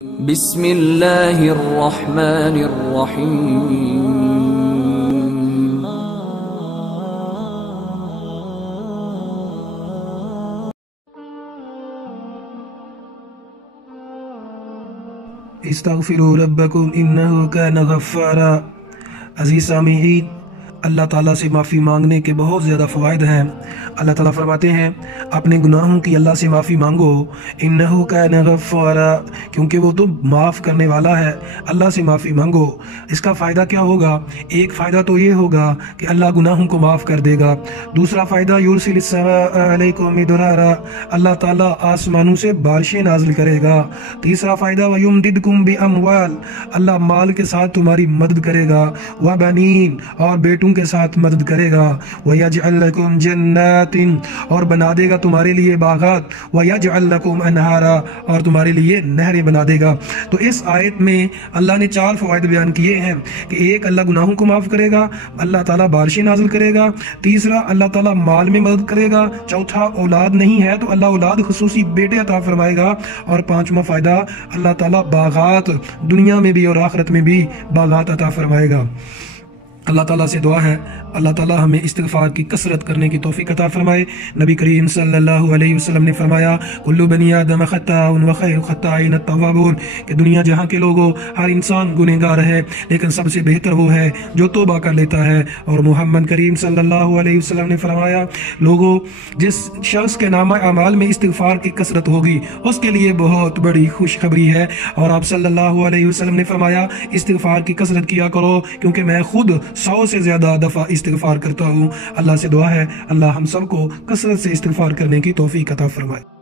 بسم اللہ الرحمن الرحیم۔ استغفروا ربکم انہ کان غفارا۔ عزیز سامعین، اللہ تعالیٰ سے معافی مانگنے کے بہت زیادہ فوائد ہیں۔ اللہ تعالیٰ فرماتے ہیں اپنے گناہوں کی اللہ سے معافی مانگو، انہ کان غفارا، کیونکہ وہ تو معاف کرنے والا ہے۔ اللہ سے معافی مانگو۔ اس کا فائدہ کیا ہوگا؟ ایک فائدہ تو یہ ہوگا کہ اللہ گناہوں کو معاف کر دے گا۔ دوسرا فائدہ یرسل السماء علیکم مدرارا، اللہ تعالیٰ آسمانوں سے بارشیں نازل کرے گا۔ تیسرا فائدہ ویمددکم باموال، اللہ مال کے ساتھ تمہاری مدد کرے گا، وبنین، اور بیٹوں کے ساتھ مدد کرے گا، وَيَجْعَلْ لَكُمْ جَنَّاتٍ، اور بنا دے گا تمہارے لیے باغات، وَيَجْعَلْ لَكُمْ أَنْهَارًا، اور تمہارے لیے نہریں بنا دے گا۔ تو اس آیت میں اللہ نے 4 فوائد بیان کیے ہیں کہ ایک، اللہ گناہوں کو معاف کرے گا، اللہ تعالیٰ بارشیں نازل کرے گا، تیسرا اللہ تعالیٰ مال میں مدد کرے گا، چوتھا اولاد نہیں ہے تو اللہ اولاد خصوصی بیٹے عطا فرمائے گا، اور پانچواں فائدہ اللہ تعالیٰ باغات دنیا میں بھی اور آخرت میں بھی باغات عطا فرمائے گا۔ اللہ تعالیٰ سے دعا ہے اللہ تعالیٰ ہمیں استغفار کی کثرت کرنے کی توفیق عطا فرمائے۔ نبی کریم صلی اللہ علیہ وسلم نے فرمایا کل بنی آدم خطاء وخیر الخطائین التوابون، کہ دنیا جہاں کے لوگوں ہر انسان گنہگار ہے، لیکن سب سے بہتر وہ ہے جو توبہ کر لیتا ہے۔ اور محمد کریم صلی اللہ علیہ وسلم نے فرمایا لوگوں جس شخص کے نامہ اعمال میں استغفار کی کثرت ہوگی اس کے لیے بہت بڑی خوشخبری ہے۔ اور آپ صلی اللہ علیہ وسلم نے فرمایا استغفار کی کثرت کیا کرو کیونکہ میں خود 100 سے زیادہ دفعہ استغفار کرتا ہوں۔ اللہ سے دعا ہے اللہ ہم سب کو کثرت سے استغفار کرنے کی توفیق عطا فرمائے۔